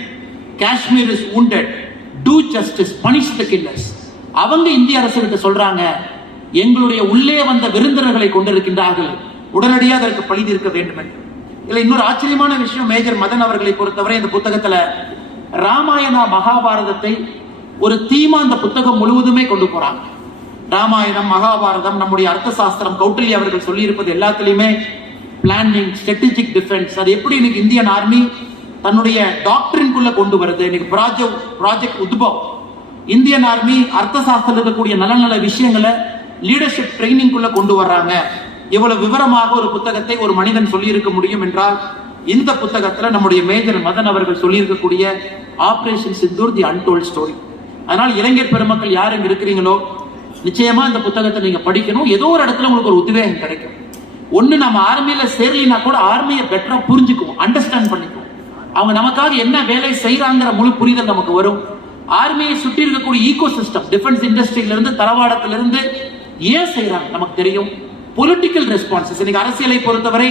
Kashmir is wounded, do justice, punish the killers. அவங்க இந்திய அரசு கிட்ட சொல்றாங்க, எங்களுடைய உள்ளே வந்த விருந்தினர்களை கொண்டிருக்கின்றார்கள், உடனடியாக அதற்கு பழி தீர்க்க வேண்டும் என்று. இதுல இன்னொரு ஆச்சரியமான விஷயம், மேஜர் மதன் அவர்களை பொறுத்தவரை இந்த புத்தகத்துல ராமாயணா மகாபாரதத்தை ஒரு தீமா இந்த புத்தகம் முழுவதுமே கொண்டு போறாங்க. ராமாயணம், மகாபாரதம், நம்முடைய அர்த்த சாஸ்திரம், கௌட்டில்யா அவர்கள் சொல்லி இருப்பது எல்லாத்திலையுமே பிளானிங், ஸ்ட்ராட்டஜிக் டிஃபென்ஸ், அது எப்படி இன்னைக்கு இந்தியன் ஆர்மி தன்னுடைய டாக்டரின்குள்ள கொண்டு வருது. இன்னைக்கு ப்ராஜெக்ட் உத்பவ், இந்தியன் ஆர்மி அர்த்த சாஸ்திரம் இருக்கக்கூடிய நல்ல நல்ல விஷயங்களை லீடர்ஷிப் ட்ரைனிங்குள்ள கொண்டு வர்றாங்க. இவ்வளவு விவரமாக ஒரு புத்தகத்தை ஒரு மனிதன் சொல்லி இருக்க முடியும் என்றால் இந்த புத்தகத்துல நம்முடைய மேஜர் மதன் அவர்கள் சொல்லி இருக்கக்கூடிய ஆபரேஷன் சிந்தூர் தி அன்டோல்ட் ஸ்டோரி. அதனால் இளைஞர் பெருமக்கள் யார் இங்க இருக்கிறீங்களோ நிச்சயமா இந்த புத்தகத்தை நீங்க படிக்கணும். ஏதோ ஒரு இடத்துல உங்களுக்கு ஒரு உத்வேகம் கிடைக்கும். ஒண்ணு, நம்ம ஆர்மியில சேரலினா கூட ஆர்மியை பெட்டரா புரிஞ்சுக்குவோம், அண்டர்ஸ்டாண்ட் பண்ணிக்குவோம். அவங்க நமக்காக என்ன வேலை செய்யறாங்கிற முழு புரிதல் நமக்கு வரும். ஆர்மியை சுற்றி இருக்கக்கூடிய ஈகோ சிஸ்டம், டிஃபென்ஸ் இண்டஸ்ட்ரியில இருந்து தளவாடத்திலிருந்து ஏன் செய்யறாங்க நமக்கு தெரியும். பொலிட்டிக்கல் ரெஸ்பான்சஸ், இன்னைக்கு அரசியலை பொறுத்தவரை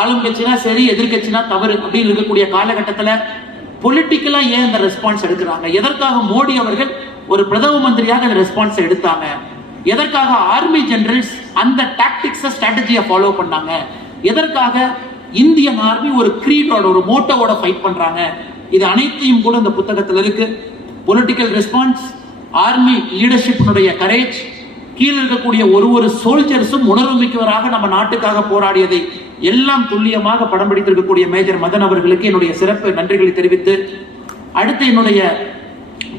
ஆளும் கட்சினா சரி, எதிர்கட்சினா தவறு அப்படின்னு இருக்கக்கூடிய காலகட்டத்தில் பொலிட்டிக்கலா ஏன் இந்த ரெஸ்பான்ஸ் எடுக்கிறாங்க? எதற்காக மோடி அவர்கள் ஒரு பிரதம மந்திரியாக அந்த ரெஸ்பான்ஸ் எடுத்தாங்க? எதற்காக ஆர்மி ஜெனரல்ஸ் அந்த டாக்டிக்ஸ் ஸ்ட்ராட்டஜியை ஃபாலோ பண்ணாங்க? எதற்காக இந்தியன் ஆர்மி ஒரு கிரீடோட ஒரு மோட்டோவோட ஃபைட் பண்றாங்க? இது அனைத்தையும் கூட இந்த புத்தகத்தில் இருக்கு. பொலிட்டிக்கல் ரெஸ்பான்ஸ், ஆர்மி லீடர்ஷிப்பினுடைய கரேஜ், கீழே இருக்கக்கூடிய ஒரு சோல்ஜர்ஸும் உணர்வு மிக்கவராக நம்ம நாட்டுக்காக போராடியதை எல்லாம் துல்லியமாக படம் பிடித்திருக்கக்கூடிய மேஜர் மதன் அவர்களுக்கு என்னுடைய சிறப்பு நன்றிகளை தெரிவித்து, அடுத்து என்னுடைய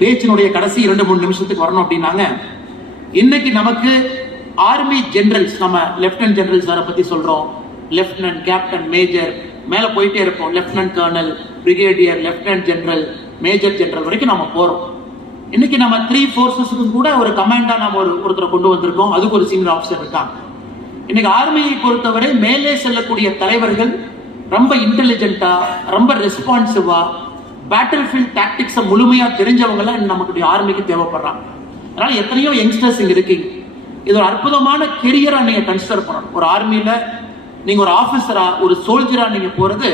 பேச்சினுடைய கடைசி 2-3 நிமிஷத்துக்கு வரணும் அப்படின்னாங்க. இன்னைக்கு நமக்கு ஆர்மி ஜெனரல்ஸ், நம்ம லெப்டினன்ட் ஜெனரல்ஸ் வர பத்தி சொல்றோம், லெப்டினன்ட், கேப்டன், மேஜர், மேல போயிட்டே இருப்போம். Lieutenant colonel, brigadier, lieutenant general, major general வரைக்கும் நம்ம போறோம். இன்னைக்கு நம்ம 3 ஃபோர்ஸஸ்க்கு கூட ஒரு கமாண்டா நம்ம ஒருத்தரை கொண்டு வந்திருக்கோம். அதுக்கு ஒரு சீனியர் ஆஃபீஸர் இருக்காங்க. இன்னைக்கு ஆர்மியை பொறுத்தவரை மேலே செல்லக்கூடிய தலைவர்கள் ரொம்ப இன்டெலிஜென்ட்டா, ரொம்ப ரெஸ்பான்சிவா, பேட்டில் ஃபீல்ட் டாக்டிக்ஸை முழுமையா தெரிஞ்சவங்க நமக்கு ஆர்மிக்கு தேவைப்படுறாங்க. அதனால எத்தனையோ யங்ஸ்டர்ஸ் இங்க இருக்கீங்க. இது ஒரு அற்புதமான கெரியரா நீங்க கன்சிடர் பண்ணணும். ஒரு ஆர்மியில நீங்க ஒரு ஆபீசரா, ஒரு சோல்ஜரா நீங்க போறது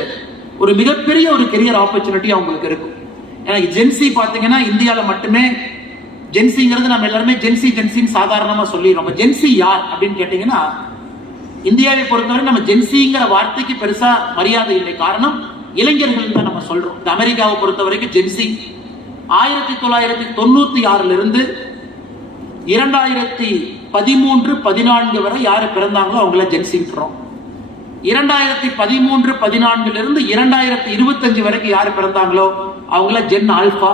ஒரு மிகப்பெரிய ஒரு கெரியர் ஆப்பர்ச்சுனிட்டி அவங்களுக்கு இருக்கும். எனக்கு ஜென்சி பாத்தீங்கன்னா இந்தியாவில மட்டுமே ஜென்சிங்கிறது நம்ம எல்லாருமே ஜென்சின்னு சாதாரணமா சொல்லிடுறோம். ஜென்சி யார் அப்படின்னு கேட்டீங்கன்னா, இந்தியாவை பொறுத்தவரை நம்ம ஜென்சிங்கிற வார்த்தைக்கு பெருசா மரியாதை இல்லை. காரணம், இளைஞர்கள் தான் நம்ம சொல்றோம். இந்த அமெரிக்காவை பொறுத்த வரைக்கும் ஜென்சி 1996 இருந்து 2013-14 வரை யாரு பிறந்தாங்களோ அவங்கள ஜென்சின்றோம். 2013-14 இருந்து 2025 வரைக்கும் யாரு பிறந்தாங்களோ அவங்கள ஜென் ஆல்பா.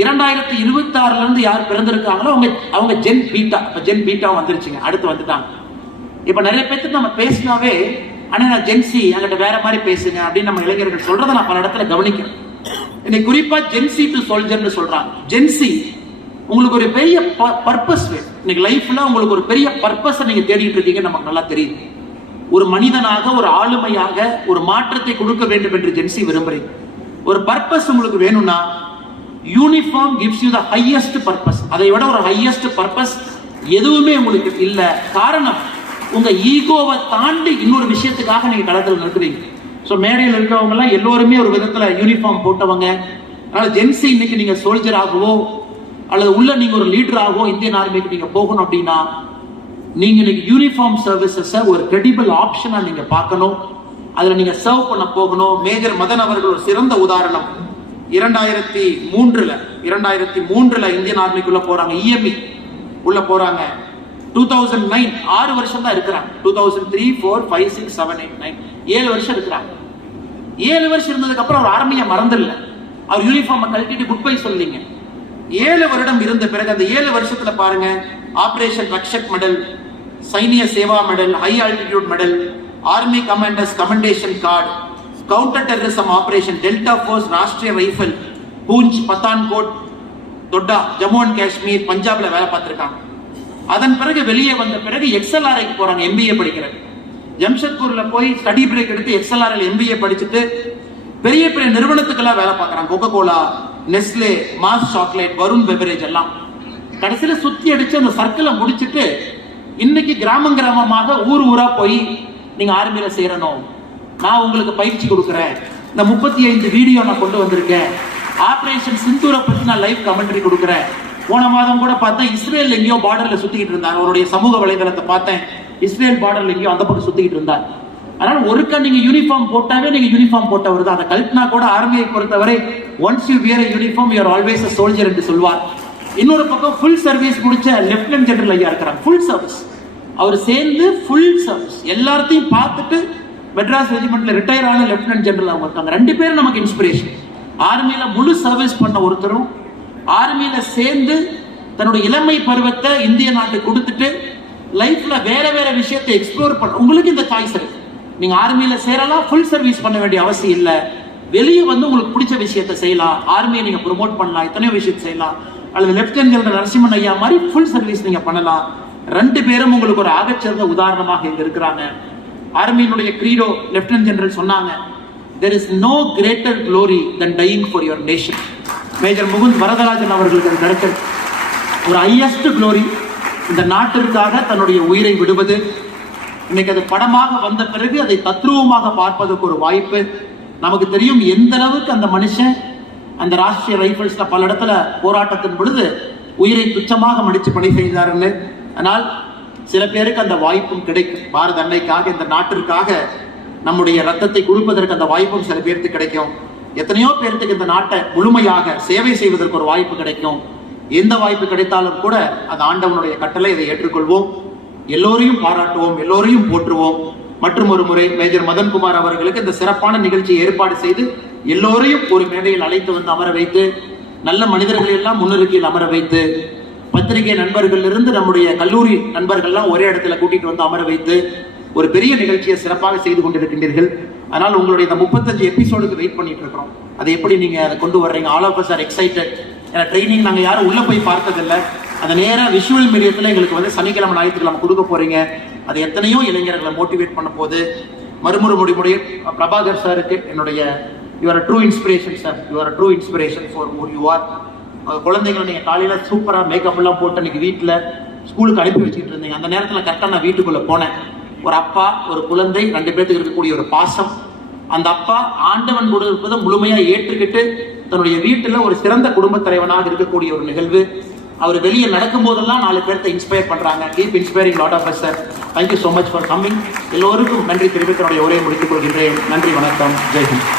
2026 இருந்து யார் பிறந்திருக்காங்களோ அவங்க ஜென் பீட்டா. இப்ப ஜென் பீட்டா வந்துருச்சுங்க, அடுத்து வந்துட்டாங்க. இப்ப நிறைய பேருக்கு நம்ம பேசினாவே, ஆனா நான் ஜென்சி, என்கிட்ட வேற மாதிரி பேசுங்க அப்படின்னு நம்ம இளைஞர்கள் சொல்றதை நான் பல இடத்துல கவனிக்கிறேன். இன்னைக்கு குறிப்பா ஜென்சி டு சோல்ஜர்னு சொல்றாங்க. ஜென்சி உங்களுக்கு ஒரு பெரிய பர்பஸ் வேணும். இன்னைக்கு லைஃப்ல உங்களுக்கு ஒரு பெரிய பர்பஸ் நீங்க தேடிட்டு இருக்கீங்க, நமக்கு நல்லா தெரியுது. ஒரு மனிதனாக, ஒரு ஆளுமையாக ஒரு மாற்றத்தை கொடுக்க வேண்டும் என்று ஜென்சி விரும்புறீங்க. ஒரு பர்பஸ் உங்களுக்கு வேணும்னா uniform gives you the highest purpose. அதை விட ஒரு ஹையஸ்ட் பர்பஸ் எதுவுமே உங்களுக்கு இல்ல. காரணம், உங்க ஈகோவை தாண்டி இன்னொரு விஷயத்துக்காக நீங்க களத்தில் நிற்கிறீங்க. ஸோ மேடையில் இருக்கிறவங்க எல்லாம் எல்லோருமே ஒரு விதத்துல யூனிஃபார்ம் போட்டவங்க. அதனால ஜென்சி இன்னைக்கு நீங்க சோல்ஜர் ஆகவோ அல்லது உள்ள நீங்க ஒரு லீடர் ஆகவோ இந்தியன் ஆர்மிக்கு நீங்க போகணும் அப்படின்னா நீங்க இன்னைக்கு யூனிஃபார்ம் சர்வீசஸை ஒரு கிரெடிபிள் ஆப்ஷனா நீங்க பார்க்கணும். அதுல நீங்க சர்வ் பண்ண போகணும். மேஜர் மதன் அவர்கள் ஒரு சிறந்த உதாரணம். 2003 இந்தியன் ஆர்மிக்குள்ள போறாங்க, இஎம்இ உள்ள போறாங்க. 2009 6 வருஷம் தான் இருக்கிறாங்க. 2003, 4, 5, 6, 7, 8, 9 7 வருஷம் இருக்கிறாங்க. 7 வருஷம் இருந்ததுக்கு அப்புறம் அவர் ஆர்மியை மறந்துடல. அவர் யூனிஃபார்மை கழட்டிட்டு குட் பை சொல்லிங்க. 7 வருடம் இருந்த பிறகு அந்த 7 வருஷத்துல பாருங்க, operation Rakshak medal, Sainya Seva medal, high altitude medal, army commanders commendation card, counter terrorism operation, delta force, Rashtriya rifle, Poonch, Pathankot, Doda, Jammu and Kashmir, பஞ்சாப்ல வேலை பார்த்திருக்காங்க. அதன் பிறகு வெளியே வந்த பிறகு எக்ஸ்எல்ஆர்ஐக்கு போறாங்க எம்பிஏ படிக்கிறது. ஜம்ஷெட்பூர்ல போய் ஸ்டடி பிரேக் எடுத்து எக்ஸ்எல்ஆர்ஐ எம்பிஏ படிச்சுட்டு பெரிய பெரிய நிறுவனத்துக்கெல்லாம் வேலை பார்க்கறாங்க. Coca Cola, Nestle, Mars chocolate, Varun beverage எல்லாம். கடைசியில சுத்தி அடிச்சு அந்த சர்க்கிளை முடிச்சுட்டு இன்னைக்கு கிராமமாக ஊர் ஊரா போய் நீங்க ஆர்மியில சேரணும், நான் உங்களுக்கு பயிற்சி கொடுக்குறேன், இந்த 35 வீடியோ நான் கொண்டு வந்திருக்கேன், ஆபரேஷன் சிந்தூரை பத்தி நான் லைவ் கமெண்ட்ரி கொடுக்குறேன். போன மாதம் கூட பார்த்தேன் இஸ்ரேல் எங்கேயோ பார்டர்ல சுத்திக்கிட்டு இருந்தாங்க. அவருடைய சமூக வலைதளத்தை பார்த்தேன், இஸ்ரேல் பார்டர்ல எங்கேயோ அந்த பக்கம் சுத்திக்கிட்டு இருந்தாங்க. அதனால ஒருக்கா நீங்க யூனிஃபார்ம் போட்டாவே நீங்க யூனிஃபார்ம் போட்டவர் தான். அந்த கல்பனா கூட ஆர்மியை பொறுத்தவரை once you wear a uniform you are always a soldier என்று சொல்வார். இன்னொரு பக்கம் ஃபுல் சர்வீஸ் முடிச்ச லெப்டினன்ட் ஜெனரல் ஐயா இருக்கிறாங்க, ஃபுல் சர்வீஸ். அவர் சேர்ந்து ஃபுல் சர்வீஸ் எல்லாத்தையும் பார்த்துட்டு மெட்ராஸ் ரெஜிமெண்ட்ல ரிட்டையர் ஆன லெப்டினன்ட் ஜெனரல் அவங்க இருக்காங்க. 2 பேரும் நமக்கு இன்ஸ்பிரேஷன். ஆர்மியில முழு சர்வீஸ் பண்ண ஒருத்தரும், ஆர்மியில சேர்ந்து தன்னுடைய இளமை பருவத்தை இந்திய நாட்டுக்கு கொடுத்துட்டு லைஃப்ல வேற வேற விஷயத்தை எக்ஸ்ப்ளோர் பண்ண. உங்களுக்கு இந்த சாய்ஸ் இருக்கு. நீங்க ஆர்மியில சேரலாம், ஃபுல் சர்வீஸ் பண்ண வேண்டிய அவசியம் இல்லை. வெளியே வந்து உங்களுக்கு பிடிச்ச விஷயத்தை செய்யலாம், ஆர்மியை நீங்க ப்ரொமோட் பண்ணலாம், எத்தனையோ விஷயத்தை செய்யலாம். அல்லது லெப்டினன்ட் ஜெனரல் நரசிம்மன் ஐயா மாதிரி ஃபுல் சர்வீஸ் நீங்க பண்ணலாம். 2 பேரும் உங்களுக்கு ஒரு ஆகச்சிறந்த உதாரணமாக இங்க இருக்கிறாங்க. ஆர்மியினுடைய கிரீடோ லெப்டினன்ட் ஜெனரல் சொன்னாங்க, there is no greater glory than dying for your nation. Major Mukund Varadarajan அவர்களுக்கு அது கிடைச்சது. ஒரு ஹையஸ்ட் க்ளோரி இந்த நாட்டிற்காக தன்னுடைய உயிரை விடுவது. இன்னைக்கு அது படமாக வந்த பிறகு அதை தத்ரூபமாக பார்ப்பதற்கு ஒரு வாய்ப்பு. நமக்கு தெரியும் எந்த அளவுக்கு அந்த மனுஷன் அந்த ராஷ்டிரிய ரைபிள்ஸ்ல பல இடத்துல போராட்டத்தின் பொழுது உயிரை துச்சமாக மடிச்சு பணி செய்தாருன்னு. ஆனால் சில பேருக்கு அந்த வாய்ப்பும் கிடைக்கும். பாரத அன்னைக்காக, இந்த நாட்டிற்காக நம்முடைய ரத்தத்தை கொடுப்பதற்கு அந்த வாய்ப்பும் சில பேருக்கு கிடைக்கும். எத்தனையோ பேருக்கு இந்த நாட்டை முழுமையாக சேவை செய்வதற்கு ஒரு வாய்ப்பு கிடைக்கும். எந்த வாய்ப்பு கிடைத்தாலும் கூட அந்த ஆண்டவனுடைய கட்டளை, இதை ஏற்றுக்கொள்வோம், எல்லோரையும் பாராட்டுவோம், எல்லோரையும் போற்றுவோம். மற்றும் ஒரு முறை மேஜர் மதன்குமார் அவர்களுக்கு இந்த சிறப்பான நிகழ்ச்சியை ஏற்பாடு செய்து எல்லோரையும் ஒரு மேடையில் அழைத்து வந்து அமர வைத்து, நல்ல மனிதர்களை எல்லாம் முன்னிறுக்கையில் அமர வைத்து, பத்திரிகை நண்பர்கள் இருந்து நம்முடைய கல்லூரி நண்பர்கள்லாம் ஒரே இடத்துல கூட்டிட்டு வந்து அமர வைத்து ஒரு பெரிய நிகழ்ச்சியை சிறப்பாக செய்து கொண்டிருக்கின்றீர்கள். அதனால் உங்களுடைய இந்த 35 எபிசோடுக்கு வெயிட் பண்ணிட்டு இருக்கிறோம். அதை எப்படி நீங்க அதை கொண்டு வர்றீங்க? All of us are excited. ஏன்னா ட்ரைனிங் நாங்கள் யாரும் உள்ள போய் பார்த்ததில்லை. அந்த நேராக விஷுவல் மீடியத்தில் எங்களுக்கு வந்து சனிக்கிழமை ஞாயிற்றுக்கிழமை கொடுக்க போறீங்க. அது எத்தனையோ இளைஞர்களை மோட்டிவேட் பண்ண போது. மறுமுறை முடிமுறை பிரபாகர் சாருக்கு என்னுடைய you are true inspiration sir, you are true inspiration for who you are. குழந்தைங்களை நீங்கள் காலையில் சூப்பராக மேக்கப் எல்லாம் போட்டு அன்றைக்கி வீட்டில் ஸ்கூலுக்கு அனுப்பி வச்சுக்கிட்டு இருந்தீங்க. அந்த நேரத்தில் கரெக்டாக நான் வீட்டுக்குள்ளே போனேன். ஒரு அப்பா, ஒரு குழந்தை, 2 பேர்த்துக்கு இருக்கக்கூடிய ஒரு பாசம். அந்த அப்பா ஆண்டவன் கொடுப்பதை முழுமையாக ஏற்றுக்கிட்டு தன்னுடைய வீட்டில் ஒரு சிறந்த குடும்பத் தலைவனாக இருக்கக்கூடிய ஒரு நிகழ்வு. அவர் வெளியே நடக்கும் போதெல்லாம் 4 பேர்த்தை இன்ஸ்பயர் பண்றாங்க. Keep inspiring lot of us sir. Thank you so much for coming. எல்லோருக்கும் நன்றி தெரிவித்து என்னுடைய உரையை முடித்துக் கொள்கின்றேன். நன்றி, வணக்கம், ஜெய்ஹிந்த்.